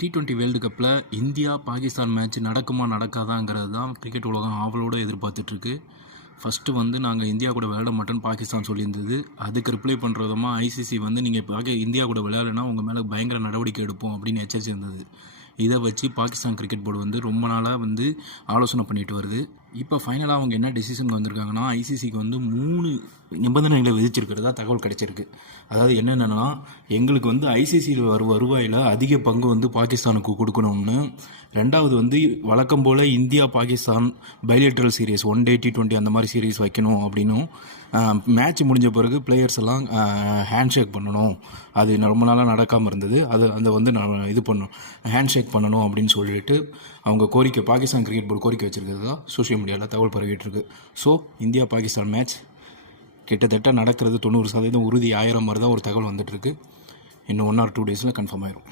T20 world கப்பில் India Pakistan match நடக்குமா நடக்காதாங்கிறது தான் கிரிக்கெட் உலகம் ஆவலோடு எதிர்பார்த்துட்ருக்கு. ஃபஸ்ட்டு நாங்கள் இந்தியா கூட விளையாட மாட்டோன்னு பாகிஸ்தான் சொல்லியிருந்தது. அதுக்கு ரிப்ளை பண்ணுற விதமாக ஐசிசி நீங்கள் இந்தியா கூட விளையாடலைன்னா உங்கள் மேலே பயங்கர நடவடிக்கை எடுப்போம் அப்படின்னு எச்சரிச்சிருந்தது. இதை வச்சு பாகிஸ்தான் கிரிக்கெட் போர்டு ரொம்ப நாளாக ஆலோசனை பண்ணிட்டு வருது. இப்போ ஃபைனலாக அவங்க என்ன டெசிஷனுக்கு வந்திருக்காங்கன்னா, ஐசிசிக்கு 3 நிபந்தனைகளை விதிச்சிருக்கிறதா தகவல் கிடைச்சிருக்கு. அதாவது என்னென்னா, எங்களுக்கு ஐசிசியில் வருவாயில் அதிக பங்கு பாகிஸ்தானுக்கு கொடுக்கணும்னு, ரெண்டாவது வழக்கம் போல் இந்தியா பாகிஸ்தான் பைலேட்ரல் சீரீஸ் 1 டே T20 அந்த மாதிரி சீரீஸ் வைக்கணும் அப்படின்னும், மேட்ச் முடிஞ்ச பிறகு பிளேயர்ஸ் எல்லாம் ஹேண்ட் ஷேக் பண்ணணும். அது ரொம்ப நாளாக நடக்காமல் இருந்தது. அதை நான் இது பண்ணணும், ஹேண்ட் ஷேக் பண்ணணும் அப்படின்னு சொல்லிட்டு அவங்க கோரிக்கை, பாகிஸ்தான் கிரிக்கெட் போர்டு கோரிக்கை வச்சுருக்கிறதா சோஷியல் மீடியாவில் தகவல் பரவிட்டு இருக்கு. ஸோ இந்தியா பாகிஸ்தான் மேட்ச் கிட்டத்தட்ட நடக்கிறது 90% உறுதி ஆயிரம் மாதிரி தான் ஒரு தகவல் வந்துட்டுருக்கு. இன்னும் 1 or 2 டேஸில் கன்ஃபார்ம் ஆயிரும்.